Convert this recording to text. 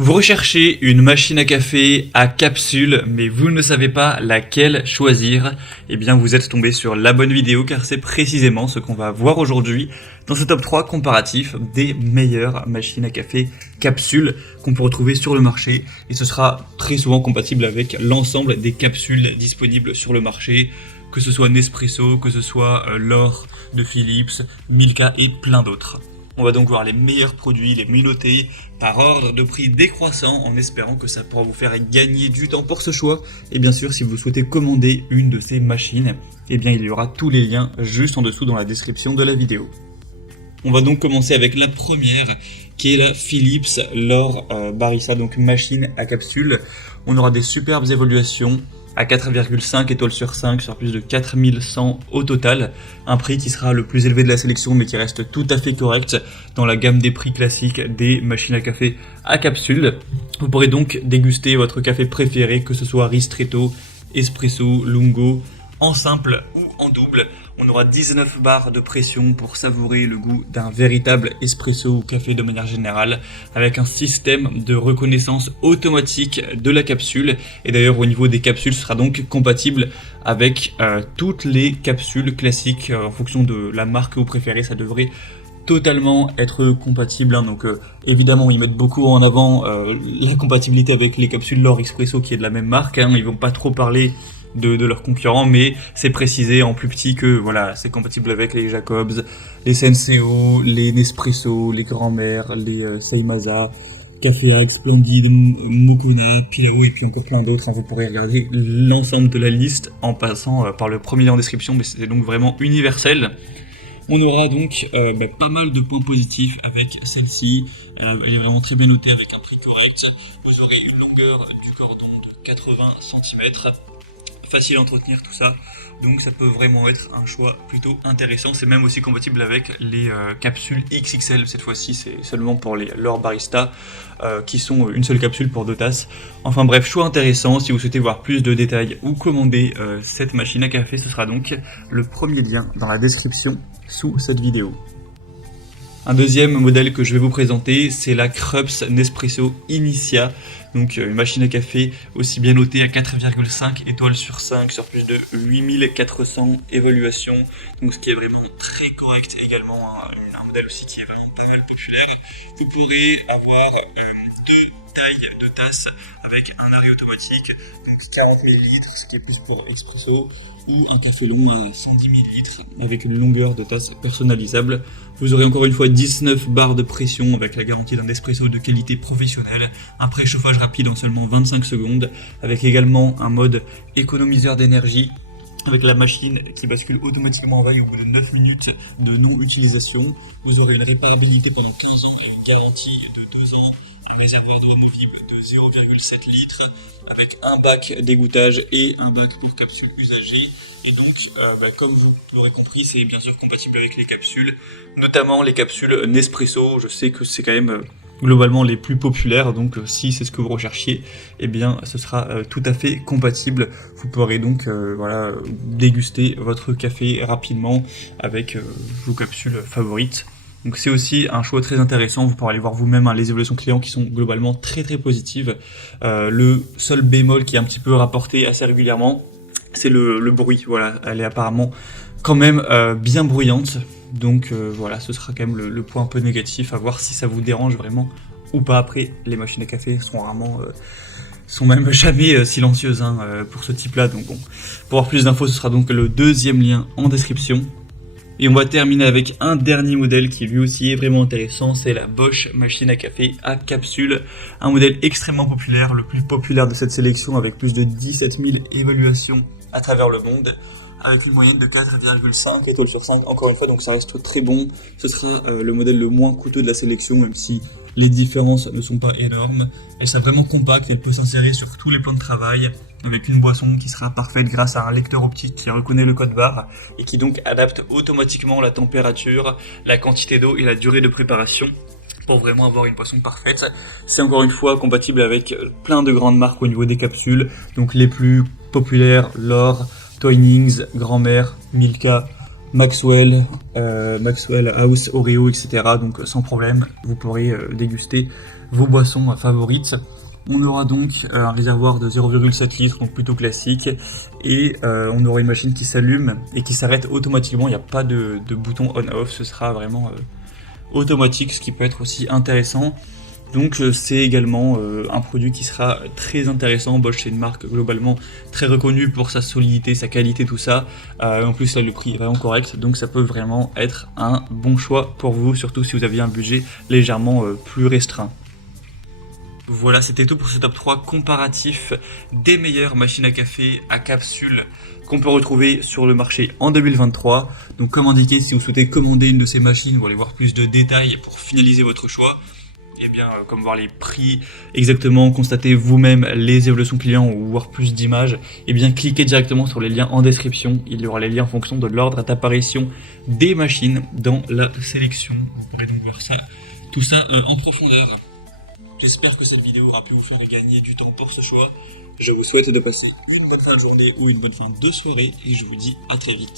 Vous recherchez une machine à café à capsule, mais vous ne savez pas laquelle choisir. Eh bien, vous êtes tombé sur la bonne vidéo car c'est précisément ce qu'on va voir aujourd'hui dans ce top 3 comparatif des meilleures machines à café capsule qu'on peut retrouver sur le marché. Et ce sera très souvent compatible avec l'ensemble des capsules disponibles sur le marché, que ce soit Nespresso, que ce soit l'Or de Philips, Milka et plein d'autres. On va donc voir les meilleurs produits, les mieux notés, par ordre de prix décroissant, en espérant que ça pourra vous faire gagner du temps pour ce choix. Et bien sûr, si vous souhaitez commander une de ces machines, eh bien il y aura tous les liens juste en dessous dans la description de la vidéo. On va donc commencer avec la première, qui est la Philips L'Or Barista, donc machine à capsule. On aura des superbes évaluations à 4,5 étoiles sur 5 sur plus de 4100 au total, un prix qui sera le plus élevé de la sélection mais qui reste tout à fait correct dans la gamme des prix classiques des machines à café à capsule. Vous pourrez donc déguster votre café préféré, que ce soit ristretto, espresso, lungo, en simple ou en double. On aura 19 barres de pression pour savourer le goût d'un véritable espresso ou café de manière générale, avec un système de reconnaissance automatique de la capsule. Et d'ailleurs, au niveau des capsules, ce sera donc compatible avec toutes les capsules classiques. En fonction de la marque que vous préférez, ça devrait totalement être compatible, hein. Donc évidemment ils mettent beaucoup en avant la compatibilité avec les capsules L'Or Expresso qui est de la même marque, hein. Ils vont pas trop parler de leurs concurrents, mais c'est précisé en plus petit que voilà, c'est compatible avec les Jacobs, les Senseo, les Nespresso, les Grand-Mère, les Seimasa, Café Hack, Splendid, Moccona, Pilao et puis encore plein d'autres, hein. Vous pourrez regarder l'ensemble de la liste en passant par le premier lien en description, mais c'est donc vraiment universel. On aura donc pas mal de points positifs avec celle-ci. Elle est vraiment très bien notée avec un prix correct. Vous aurez une longueur du cordon de 80 cm. Facile à entretenir tout ça, donc ça peut vraiment être un choix plutôt intéressant. C'est même aussi compatible avec les capsules XXL, cette fois-ci c'est seulement pour les L'Or Barista qui sont une seule capsule pour 2 tasses. Enfin bref, choix intéressant. Si vous souhaitez voir plus de détails ou commander cette machine à café, ce sera donc le premier lien dans la description sous cette vidéo. Un deuxième modèle que je vais vous présenter, c'est la Krups Nespresso Initia, donc une machine à café aussi bien notée à 4,5 étoiles sur 5 sur plus de 8400 évaluations, donc ce qui est vraiment très correct également, hein. Un modèle aussi qui est vraiment pas mal populaire. Vous pourrez avoir 2 tailles de tasses avec un arrêt automatique, donc 40 ml, ce qui est plus pour expresso, ou un café long à 110 ml avec une longueur de tasse personnalisable. Vous aurez encore une fois 19 barres de pression avec la garantie d'un espresso de qualité professionnelle, un préchauffage rapide en seulement 25 secondes, avec également un mode économiseur d'énergie, avec la machine qui bascule automatiquement en veille au bout de 9 minutes de non-utilisation. Vous aurez une réparabilité pendant 15 ans et une garantie de 2 ans, un réservoir d'eau amovible de 0,7 litres, avec un bac d'égouttage et un bac pour capsules usagées. Et donc, comme vous l'aurez compris, c'est bien sûr compatible avec les capsules, notamment les capsules Nespresso. Je sais que c'est quand même globalement les plus populaires, donc si c'est ce que vous recherchiez, eh bien ce sera tout à fait compatible. Vous pourrez donc déguster votre café rapidement avec vos capsules favorites. Donc c'est aussi un choix très intéressant. Vous pourrez aller voir vous-même, hein, les évaluations clients qui sont globalement très très positives. Le seul bémol qui est un petit peu rapporté assez régulièrement, c'est le bruit. Voilà, elle est apparemment quand même bien bruyante. Donc voilà, ce sera quand même le point un peu négatif, à voir si ça vous dérange vraiment ou pas. Après, les machines à café sont même jamais silencieuses, hein, pour ce type-là. Donc bon, pour avoir plus d'infos, ce sera donc le deuxième lien en description. Et on va terminer avec un dernier modèle qui lui aussi est vraiment intéressant, c'est la Bosch machine à café à capsule. Un modèle extrêmement populaire, le plus populaire de cette sélection, avec plus de 17 000 évaluations à travers le monde, avec une moyenne de 4,5 étoiles sur 5, encore une fois, donc ça reste très bon. Ce sera le modèle le moins coûteux de la sélection, même si les différences ne sont pas énormes. Elle sera vraiment compacte, elle peut s'insérer sur tous les plans de travail, avec une boisson qui sera parfaite grâce à un lecteur optique qui reconnaît le code barre et qui donc adapte automatiquement la température, la quantité d'eau et la durée de préparation pour vraiment avoir une boisson parfaite. C'est encore une fois compatible avec plein de grandes marques au niveau des capsules, donc les plus populaires, L'Or, Twinings, Grand-Mère, Milka, Maxwell, Maxwell House, Oreo, etc. Donc sans problème, vous pourrez déguster vos boissons favorites. On aura donc un réservoir de 0,7 litres, donc plutôt classique, et on aura une machine qui s'allume et qui s'arrête automatiquement. Il n'y a pas de bouton on-off, ce sera vraiment automatique, ce qui peut être aussi intéressant. Donc c'est également un produit qui sera très intéressant. Bosch, c'est une marque globalement très reconnue pour sa solidité, sa qualité, tout ça. En plus là, le prix est vraiment correct, donc ça peut vraiment être un bon choix pour vous, surtout si vous aviez un budget légèrement plus restreint. Voilà, c'était tout pour ce top 3 comparatif des meilleures machines à café à capsule qu'on peut retrouver sur le marché en 2023. Donc comme indiqué, si vous souhaitez commander une de ces machines, vous allez voir plus de détails pour finaliser votre choix. Et bien, comme voir les prix exactement, constater vous-même les évolutions clients ou voir plus d'images, et bien cliquez directement sur les liens en description. Il y aura les liens en fonction de l'ordre d'apparition des machines dans la sélection. Vous pourrez donc voir ça, tout ça en profondeur. J'espère que cette vidéo aura pu vous faire gagner du temps pour ce choix. Je vous souhaite de passer une bonne fin de journée ou une bonne fin de soirée et je vous dis à très vite.